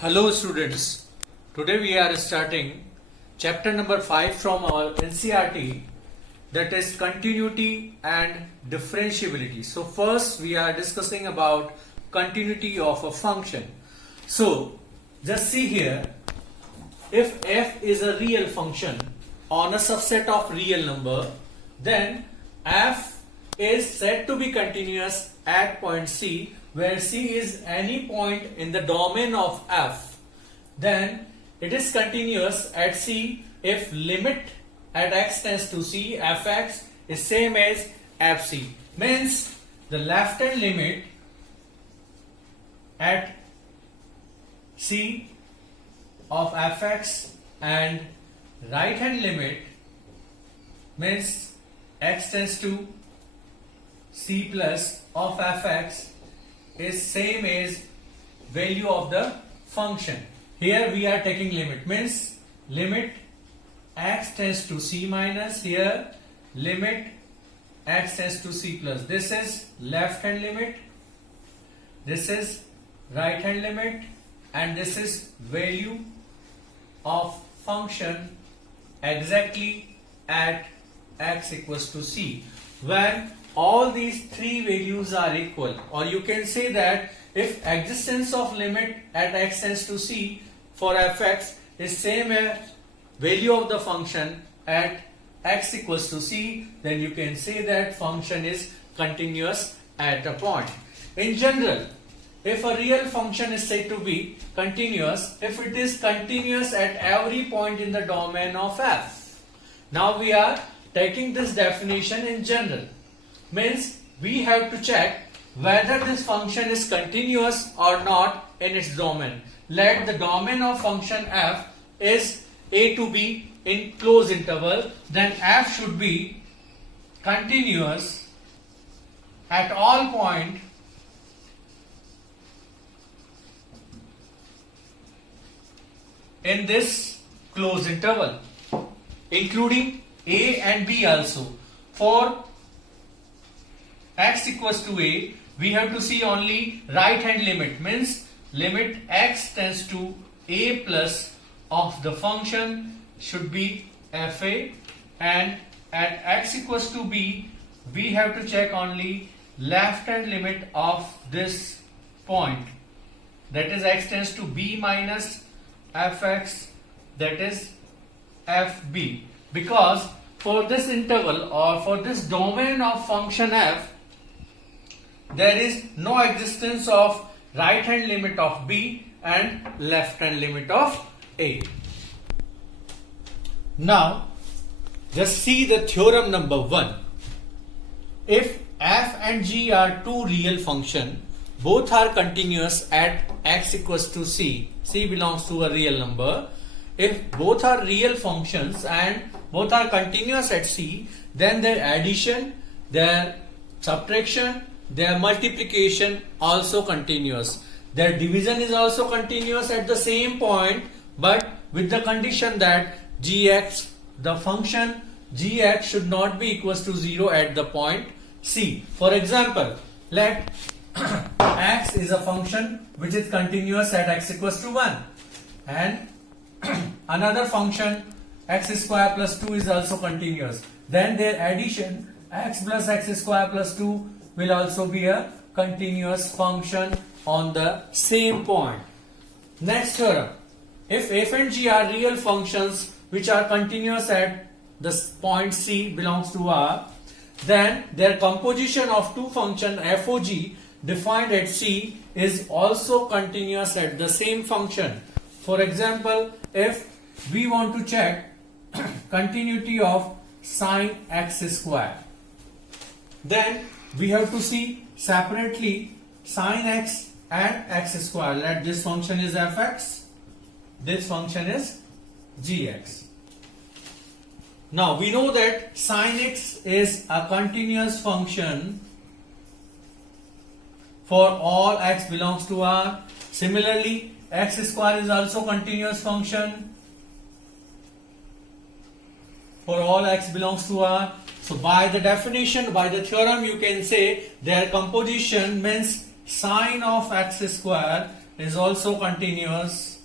Hello students, today we are starting chapter number 5 from our NCERT, that is continuity and differentiability. So first we are discussing about continuity of a function. So just see here, if f is a real function on a subset of real number, then f is said to be continuous at point C, where C is any point in the domain of f. Then it is continuous at C if limit at x tends to C fx is same as fc. Means the left hand limit at C of fx and right hand limit means x tends to C plus of fx is same as value of the function. Here we are taking limit, means limit x tends to C minus, here limit x tends to C plus. This is left hand limit, this is right hand limit, and this is value of function exactly at x equals to C. When all these three values are equal, or you can say that if existence of limit at x tends to C for fx is same as value of the function at x equals to C, then you can say that function is continuous at a point. In general, if a real function is said to be continuous if it is continuous at every point in the domain of f. Now we are taking this definition in general. Means we have to check whether this function is continuous or not in its domain. Let the domain of function f is a to b in closed interval, then f should be continuous at all point in this closed interval, including a and b also. For x equals to a, we have to see only right hand limit, means limit x tends to a plus of the function should be fa, and at x equals to b we have to check only left hand limit of this point, that is x tends to b minus fx, that is fb, because for this interval or for this domain of function f there is no existence of right hand limit of b and left hand limit of a. Now just see the theorem number 1. If f and g are two real functions, both are continuous at x equals to c, c belongs to a real number. If both are real functions and both are continuous at c, then their addition, their subtraction, their multiplication also continuous. Their division is also continuous at the same point, but with the condition that gx, the function gx should not be equals to 0 at the point C. For example, let x is a function which is continuous at x equals to 1, and another function x square plus 2 is also continuous. Then their addition x plus x square plus 2 will also be a continuous function on the same point. Next theorem. If f and g are real functions which are continuous at the point C belongs to R, then their composition of two functions f o g defined at C is also continuous at the same function. For example, if we want to check continuity of sine x square, then we have to see separately sine x and x square. Let this function is fx, this function is gx. Now we know that sine x is a continuous function for all x belongs to R. Similarly, x square is also continuous function for all x belongs to R. So by the definition, by the theorem, you can say their composition means sine of x square is also continuous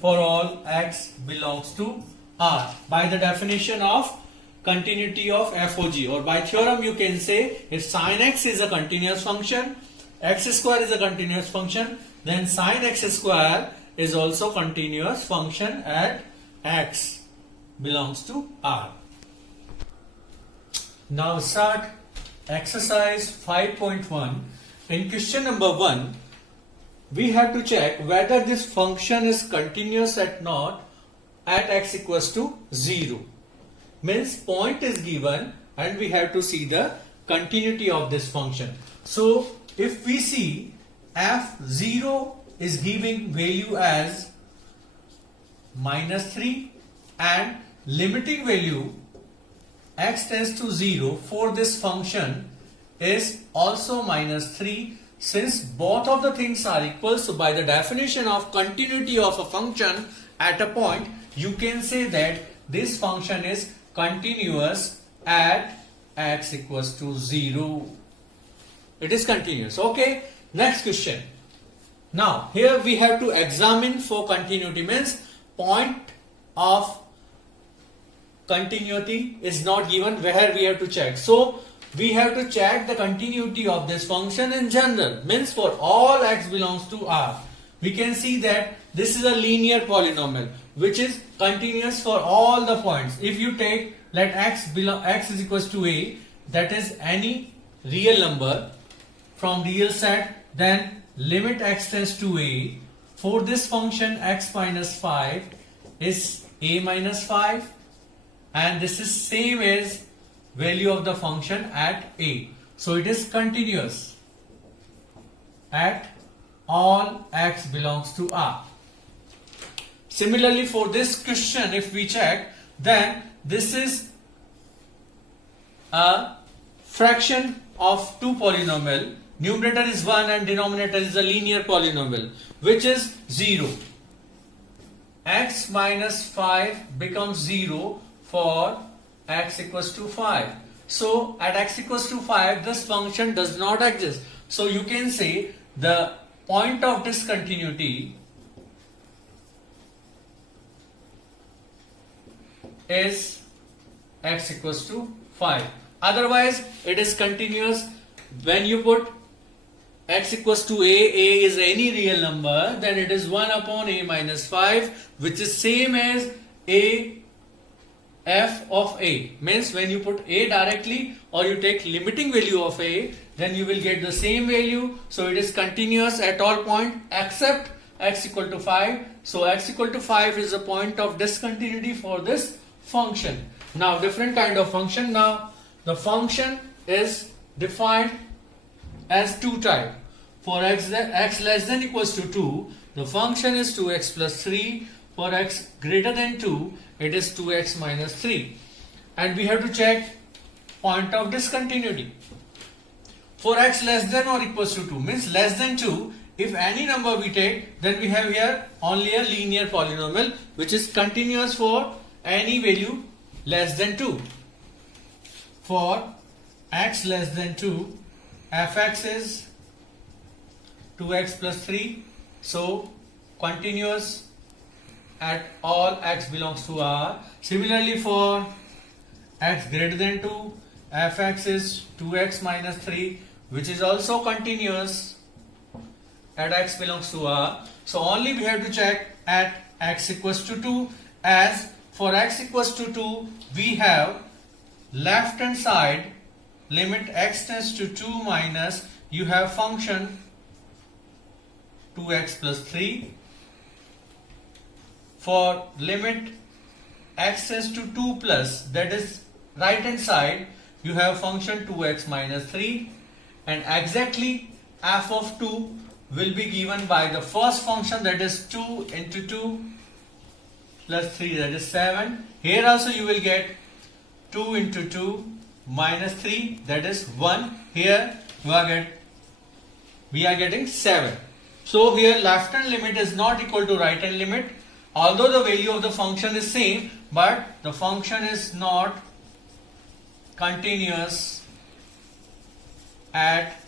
for all x belongs to R by the definition of continuity of FOG, or by theorem you can say if sin x is a continuous function, x square is a continuous function, then sin x square is also continuous function at x belongs to R. Now start exercise 5.1. In question number 1, we have to check whether this function is continuous at naught at x equals to 0. Means point is given and we have to see the continuity of this function. So if we see f0 is giving value as -3 and limiting value x tends to 0 for this function is also -3. Since both of the things are equal, so by the definition of continuity of a function at a point, you can say that this function is continuous at x equals to 0. It is continuous. Okay. Next question. Now here we have to examine for continuity, means point of continuity is not given, where we have to check. So we have to check the continuity of this function in general, means for all x belongs to R. We can see that this is a linear polynomial which is continuous for all the points. If you take, let x is equals to a, that is any real number from real set, then limit x tends to a. For this function x minus 5 is a minus 5, and this is same as value of the function at a. So it is continuous at all x belongs to R. Similarly for this question, if we check, then this is a fraction of two polynomial. Numerator is 1 and denominator is a linear polynomial which is 0. X minus 5 becomes 0 for x equals to 5. So at x equals to 5 this function does not exist. So you can say the point of discontinuity is x equals to 5. Otherwise it is continuous. When you put x equals to a is any real number, then it is 1 upon a minus 5, which is same as a f of a. Means when you put a directly or you take limiting value of a, then you will get the same value. So it is continuous at all point except x equal to 5. So x equal to 5 is a point of discontinuity for this function. Now different kind of function. Now the function is defined as two type. For x less than equals to 2, the function is 2x plus 3. For x greater than 2, it is 2x minus 3. And we have to check point of discontinuity. For x less than or equals to 2, means less than 2, if any number we take, then we have here only a linear polynomial which is continuous for any value less than 2. For x less than 2, fx is 2x plus 3, so continuous at all x belongs to R. Similarly for x greater than 2, fx is 2x minus 3, which is also continuous at x belongs to R. So only we have to check at x equals to 2, as for x equals to 2 we have left hand side limit x tends to 2 minus, you have function 2x plus 3. For limit x tends to 2 plus, that is right hand side, you have function 2x minus 3, and exactly f of 2 will be given by the first function, that is 2 into 2 plus 3, that is 7. Here also you will get 2 into 2 minus 3, that is 1. Here we are getting 7. So here left hand limit is not equal to right hand limit, although the value of the function is same, but the function is not continuous at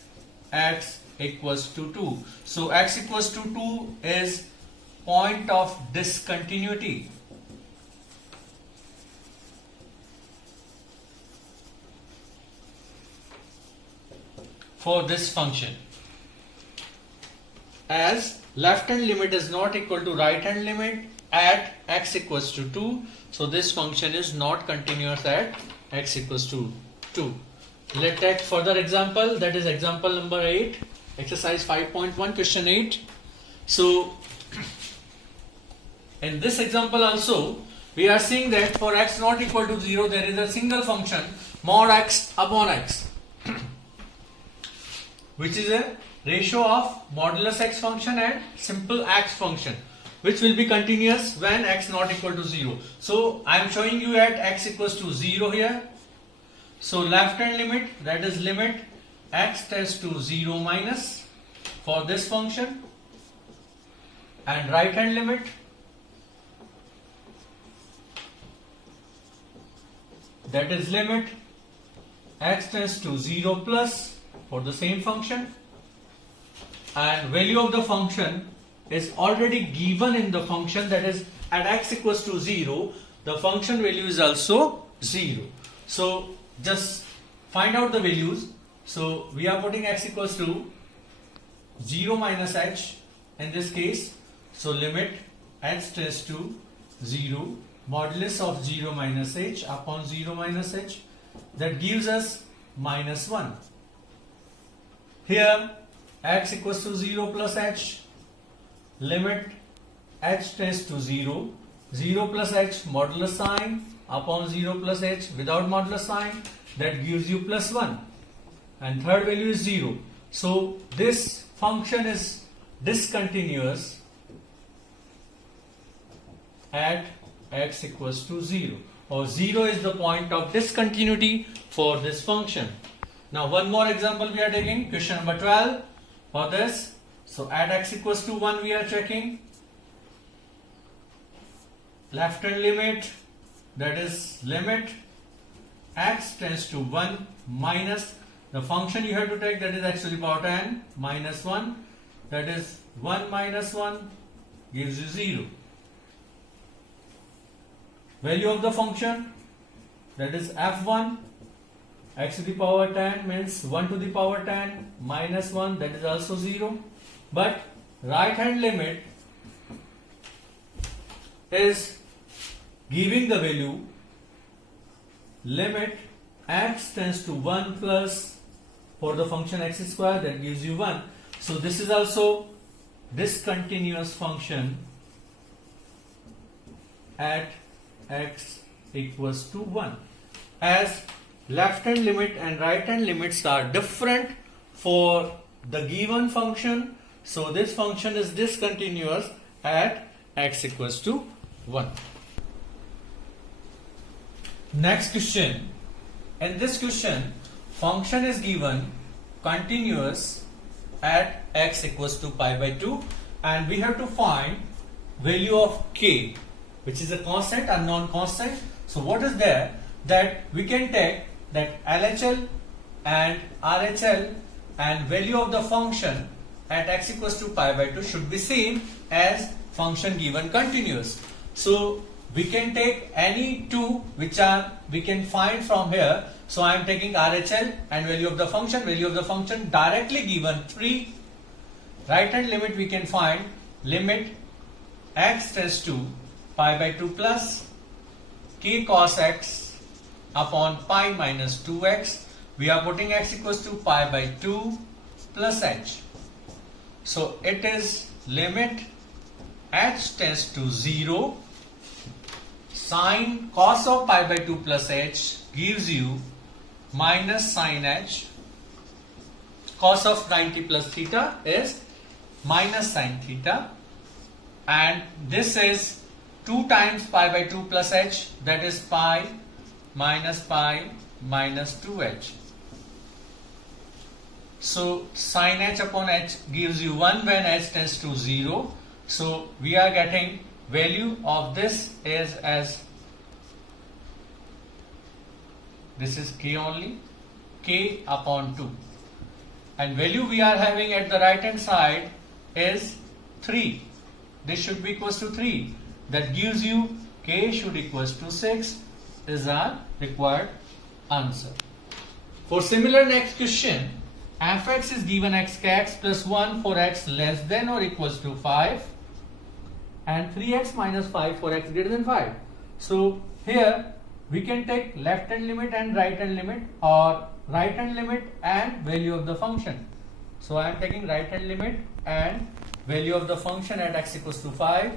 x equals to 2. So x equals to 2 is point of discontinuity. For this function, as left hand limit is not equal to right hand limit at x equals to 2, so this function is not continuous at x equals to 2. Let's take further example, that is example number 8, exercise 5.1, question 8. So in this example also we are seeing that for x not equal to 0 there is a single function mod x upon x which is a ratio of modulus x function and simple x function, which will be continuous when x not equal to 0. So I am showing you at x equals to 0 here. So left hand limit, that is limit x tends to 0 minus for this function, and right hand limit that is limit x tends to 0 plus for the same function, and value of the function is already given in the function, that is at x equals to 0 the function value is also 0. So just find out the values. So we are putting x equals to 0 minus h in this case. So limit h tends to 0 modulus of 0 minus h upon 0 minus h, that gives us minus 1. Here x equals to 0 plus h, limit h tends to 0, 0 plus h modulus sign upon 0 plus h without modulus sign, that gives you plus 1, and third value is 0. So this function is discontinuous at x equals to 0, or 0 is the point of discontinuity for this function. Now one more example we are taking, question number 12 for this. So at x equals to 1 we are checking left hand limit, that is limit x tends to 1 minus the function you have to take, that is x to the power 10 minus 1, that is 1 minus 1 gives you 0. Value of the function, that is f1, x to the power 10 means 1 to the power 10 minus 1, that is also 0. But right hand limit is giving the value limit x tends to 1 plus for the function x square, that gives you 1. So this is also discontinuous function at x equals to 1, as left hand limit and right hand limits are different for the given function. So this function is discontinuous at x equals to 1. Next question. In this question, function is given continuous at x equals to pi by 2, and we have to find value of k, which is a constant, unknown constant. So what is there, that we can take that LHL and RHL and value of the function at x equals to pi by 2 should be same as function given continuous. So we can take any two which are we can find from here. So I am taking RHL and value of the function directly given 3. Right hand limit we can find limit x tends to pi by 2 plus k cos x upon pi minus 2x. We are putting x equals to pi by 2 plus h. So it is limit h tends to 0, sine cos of pi by 2 plus h gives you minus sine h, cos of 90 plus theta is minus sine theta, and this is 2 times pi by 2 plus h, that is pi minus 2h. So sine h upon h gives you 1 when h tends to 0. So we are getting value of this is as, this is k only, k upon 2. and value we are having at the right hand side is 3. This should be equals to 3. That gives you k should equals to 6 is our required answer. For similar next question, fx is given x plus 1 for x less than or equals to 5 and 3x minus 5 for x greater than 5. So here we can take left hand limit and right hand limit, or right hand limit and value of the function. So I am taking right hand limit and value of the function at x equals to 5.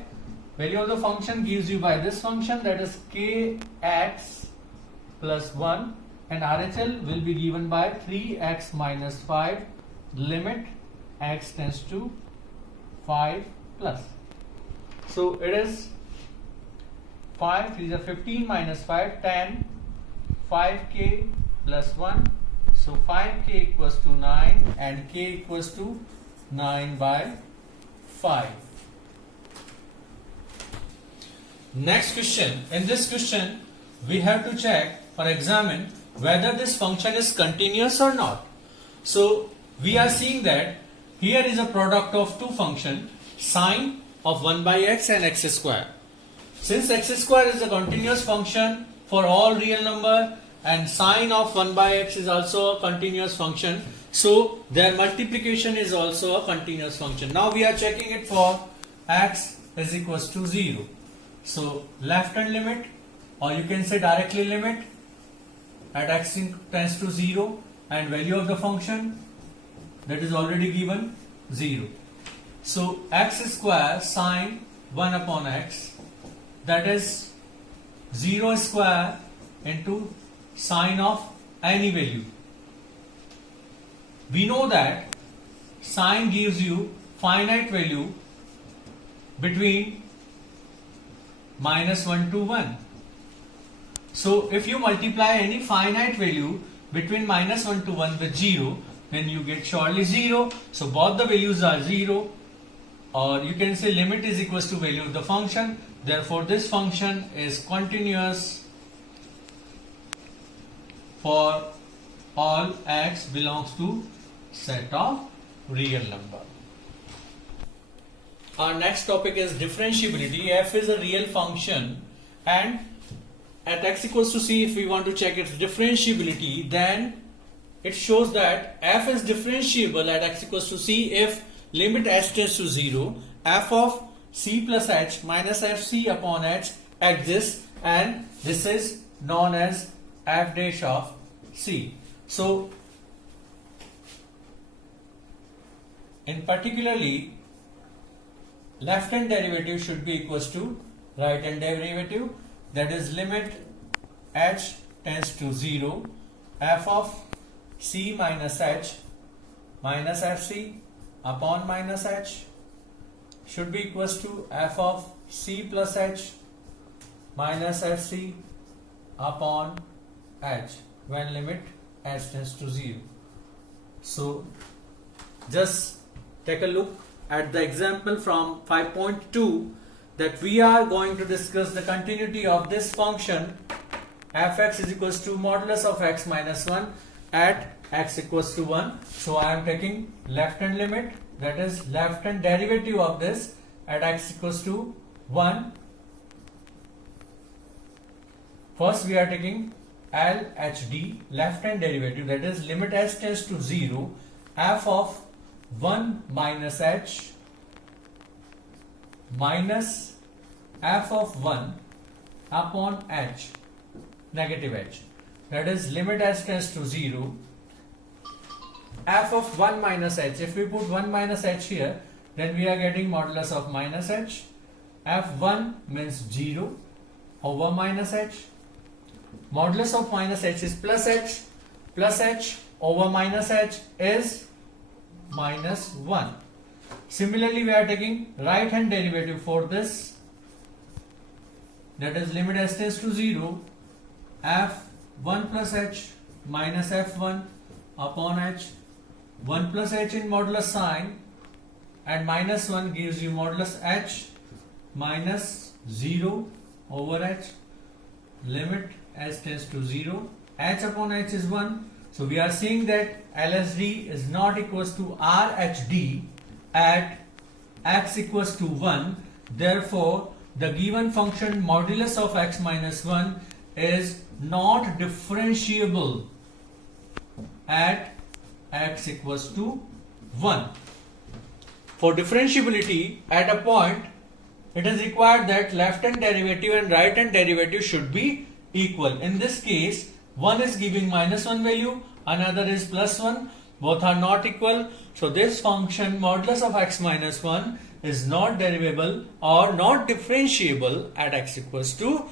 Value of the function gives you by this function, that is kx plus 1, and RHL will be given by 3x minus 5 limit x tends to 5 plus. So it is 5, 3 is 15 minus 5, 10, 5k plus 1. So 5k equals to 9 and k equals to 9 by 5. Next question. In this question, we have to check or examine whether this function is continuous or not. So we are seeing that here is a product of two functions, sine of 1 by x and x square. Since x square is a continuous function for all real number and sine of 1 by x is also a continuous function, so their multiplication is also a continuous function. Now we are checking it for x is equals to 0. So left hand limit, or you can say directly limit at x tends to 0, and value of the function that is already given 0. So x square sine 1 upon x, that is 0 square into sine of any value. We know that sine gives you finite value between minus 1 to 1. So if you multiply any finite value between minus 1 to 1 with 0, then you get surely 0. So both the values are 0, or you can say limit is equals to value of the function. Therefore this function is continuous for all x belongs to set of real number. Our next topic is differentiability. F is a real function, and at x equals to c, if we want to check its differentiability, then it shows that f is differentiable at x equals to c if limit h tends to 0, f of c plus h minus fc upon h exists, and this is known as f dash of c. So in particularly, left hand derivative should be equals to right hand derivative, that is limit h tends to 0, f of c minus h minus fc upon minus h should be equals to f of c plus h minus fc upon h when limit h tends to 0. So just take a look at the example from 5.2 that we are going to discuss the continuity of this function fx is equals to modulus of x minus 1 at x equals to 1. So I am taking left hand limit, that is left hand derivative of this at x equals to 1. First we are taking LHD, left hand derivative, that is limit h tends to 0, f of 1 minus h minus f of 1 upon h negative h, that is limit h tends to 0, f of 1 minus h. If we put 1 minus h here, then we are getting modulus of minus h. f1 means 0 over minus h. Modulus of minus h is plus h over minus h is minus 1. Similarly, we are taking right hand derivative for this, that is limit h tends to 0, f1 plus h minus f1 upon h, 1 plus h in modulus sign and minus 1 gives you modulus h minus 0 over h, limit h tends to 0, h upon h is 1, So we are seeing that LSD is not equals to RHD at x equals to 1. Therefore, the given function modulus of x minus 1 is not differentiable at x equals to 1. For differentiability at a point, it is required that left hand derivative and right hand derivative should be equal. In this case, one is giving minus 1 value, another is plus 1. Both are not equal. So this function modulus of x minus 1 is not derivable or not differentiable at x equals to